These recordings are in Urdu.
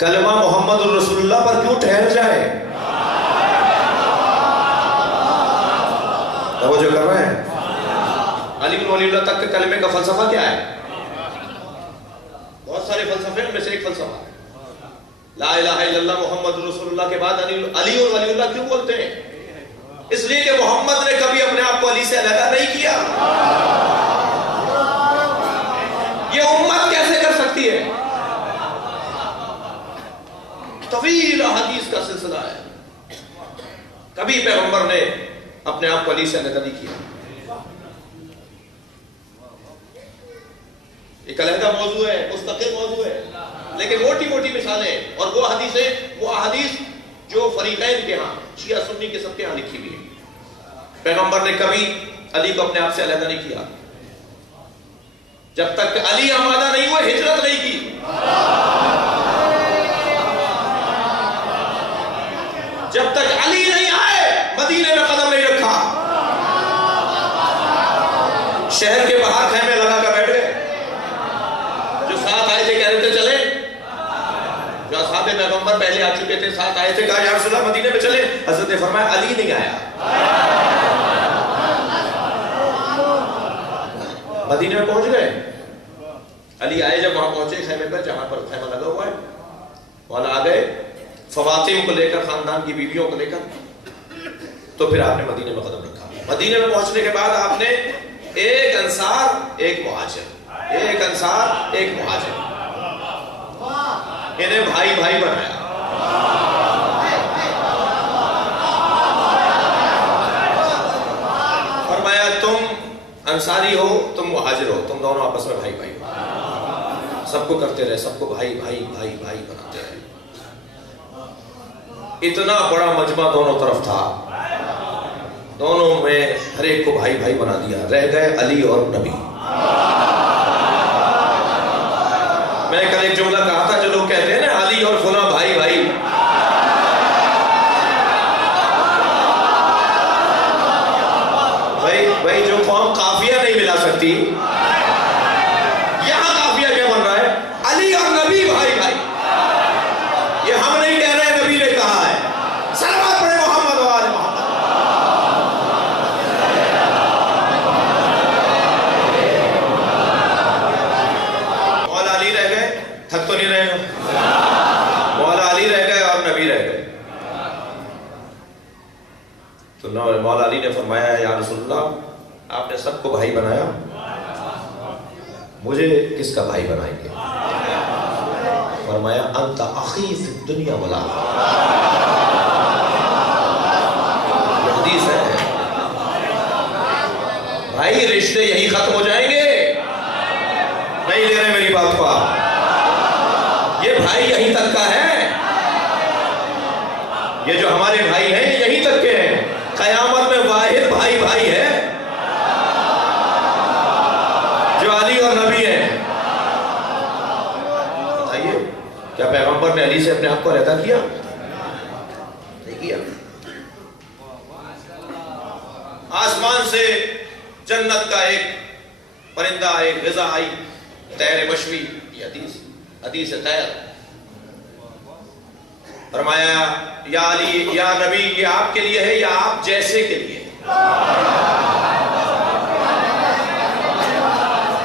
کلمہ محمد الرسول اللہ پر کیوں ٹھہر جائے؟ توجہ کر رہے ہیں؟ علی بن ولی اللہ تک کے کلمے کا فلسفہ کیا ہے؟ بہت سارے فلسفے میں سے ایک فلسفہ لا الہ الا اللہ محمد رسول اللہ کے بعد علی اور ولی اللہ کیوں بولتے ہیں؟ اس لیے کہ محمد نے کبھی اپنے آپ کو علی سے علیحدہ نہیں کیا. یہ امت کیسے کر سکتی ہے؟ طویل حدیث کا سلسلہ ہے. کبھی پیغمبر نے اپنے آپ کو علی سے علیحدہ نہیں کیا. ایک علیحدہ موضوع ہے، مستقل موضوع ہے، لیکن موٹی موٹی مثالیں اور وہ احادیث جو فریقین کے ہاں شیعہ سنی کے سب کے ہاں لکھی ہوئی ہے. پیغمبر نے کبھی علی کو اپنے آپ سے علیحدہ نہیں کیا. جب تک علی آمادہ نہیں ہوئے ہجرت نہیں کی. جب تک علی نہیں آئے مدینے میں قدم نہیں رکھا. شہر کے باہر خیمے لگا کر بیٹھ گئے. جو ساتھ آئے تھے کہہ رہے تھے چلے، جو اصحاب پیغمبر پہلے آ چکے تھے ساتھ آئے تھے، کہا یا رسول اللہ مدینے میں چلے. حضرت نے فرمایا علی نہیں آیا. مدینے میں پہنچ گئے. علی آئے جب وہاں پہنچے خیمے پر جہاں پر خیمہ لگا ہوا ہے، وہاں آ گئے فواتین کو لے کر، خاندان کی بیویوں کو لے کر. تو پھر آپ نے مدینے میں قدم رکھا. مدینے میں پہنچنے کے بعد آپ نے ایک انصار ایک مہاجر، ایک انصار ایک مہاجر، انہیں بھائی بھائی بنایا. فرمایا تم انصاری ہو، تم مہاجر ہو، تم دونوں آپس میں بھائی بھائی ہو. سب کو کرتے رہے، سب کو بھائی بھائی بھائی بھائی بناتے رہے. اتنا بڑا مجمع دونوں طرف تھا، دونوں میں ہر ایک کو بھائی بھائی بنا دیا. رہ گئے علی اور نبی. میں کل ایک جملہ کہا تھا، جو لوگ کہتے ہیں نا علی اور فلاں بھائی بھائی، بھائی جو قوم قافیہ نہیں ملا سکتی، یہاں قافیہ کیا بن رہا ہے؟ علی اور نبی بھائی بھائی. یہ ہم نہیں کہہ رہے، نبی نے کہا ہے. صلوات پڑھے محمد و آل محمد. مولا علی رہ گئے، تھک تو نہیں رہے؟ مولا علی رہ گئے اور نبی رہ گئے. تو مولا علی نے فرمایا یا رسول اللہ آپ نے سب کو بھائی بنایا، مجھے کس کا بھائی بنائیں گے؟ فرمایا انت اخی فی الدنیا والآخرہ. یہ حدیث ہے. بھائی رشتے یہی ختم ہو جائیں گے؟ نہیں لے رہے میری بات کو آپ. یہ بھائی یہیں تک کا ہے. یہ جو ہمارے بھائی ہیں یہیں تک کے ہیں. قیامت میں واحد بھائی بھائی ہے جو علی اور نبی ہیں. بتائیے کیا پیغمبر نے علی سے اپنے آپ کو علیحدہ کیا؟ نہیں کیا. آسمان سے جنت کا ایک پرندہ، ایک غذا آئی، طیر مشوی. یہ حدیث طیر. فرمایا یا علی یا نبی یہ آپ کے لیے ہے یا آپ جیسے کے لیے؟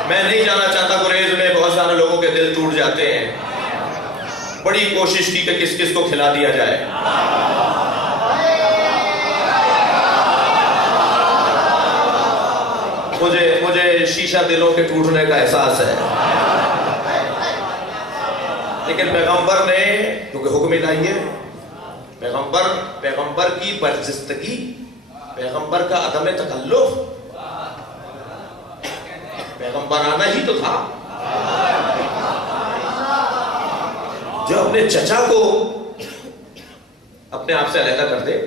میں نہیں جانا چاہتا. گریز میں بہت سارے لوگوں کے دل ٹوٹ جاتے ہیں. بڑی کوشش کی کہ کس کس کو کھلا دیا جائے. مجھے شیشہ دلوں کے ٹوٹنے کا احساس ہے. لیکن پیغمبر نے کیونکر حکم الہی ہے، پیغمبر کی برجستگی، پیغمبر کا عدم تکلف، پیغمبر آنا ہی تو تھا. جو اپنے چچا کو اپنے آپ سے علیحدہ کر دے،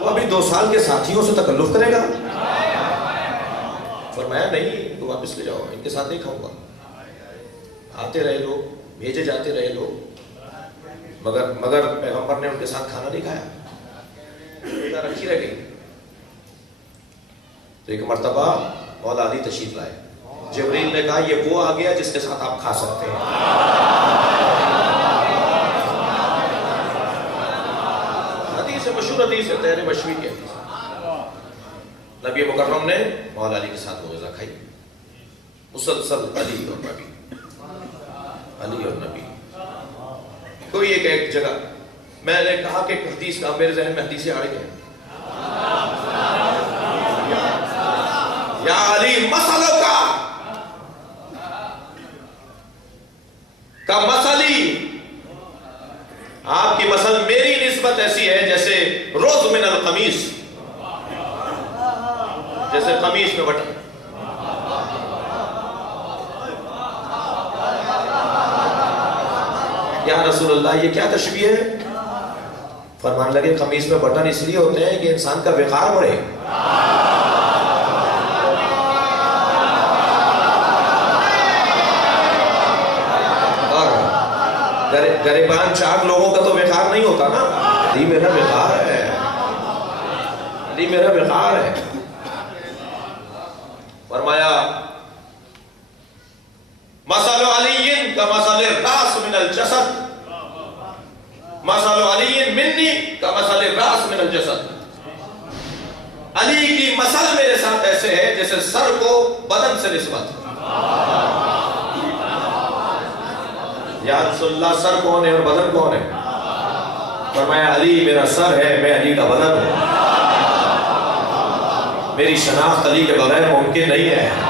وہ ابھی 2 سال کے ساتھیوں سے تکلف کرے گا. فرمایا نہیں، تو واپس لے جاؤ، ان کے ساتھ نہیں کھاؤں گا. آتے رہے لوگ، بھیجے جاتے رہے لوگ، مگر پیغمبر نے ان کے ساتھ کھانا نہیں کھایا، رکھی رہ گئی. تو ایک مرتبہ مولا علی تشریف لائے. جبریل نے کہا یہ وہ آ گیا جس کے ساتھ آپ کھا سکتے ہیں. مشہور حدیث ہے، تیر مشوی کی حدیث ہے۔ نبی مکرم نے مولا علی کے ساتھ وہ غذا کھائی، مسلسل علی اور نبی، علی اور نبی۔ کوئی ایک جگہ میں نے کہا کہ حدیث کا میرے ذہن میں حدیثیں آ رہی ہیں، یا علی مسلو کا مسلی، آپ کی مسل میری نسبت ایسی ہے جیسے روز من القمیص، جیسے قمیص میں بٹن۔ یا رسول اللہ یہ کیا تشبیہ ہے؟ فرمان لگے قمیص میں بٹن اس لیے ہوتے ہیں کہ انسان کا وقار بڑھے۔ گریبان چاک لوگوں کا تو وقار نہیں ہوتا نا، علی میرا وقار ہے، علی میرا وقار ہے۔ فرمایا مثل علی کا مثل الراس من الجسد، مثل علی منی کا مثل الراس من الجسد، علی کی مثل میرے ساتھ ایسے ہے جیسے سر کو بدن سے نسبت۔ یا رسول اللہ سر کون ہے اور بدن کون ہے؟ فرمایا علی میرا سر ہے، میں علی کا بدن ہوں، میری شناخت علی کے بغیر ممکن نہیں ہے۔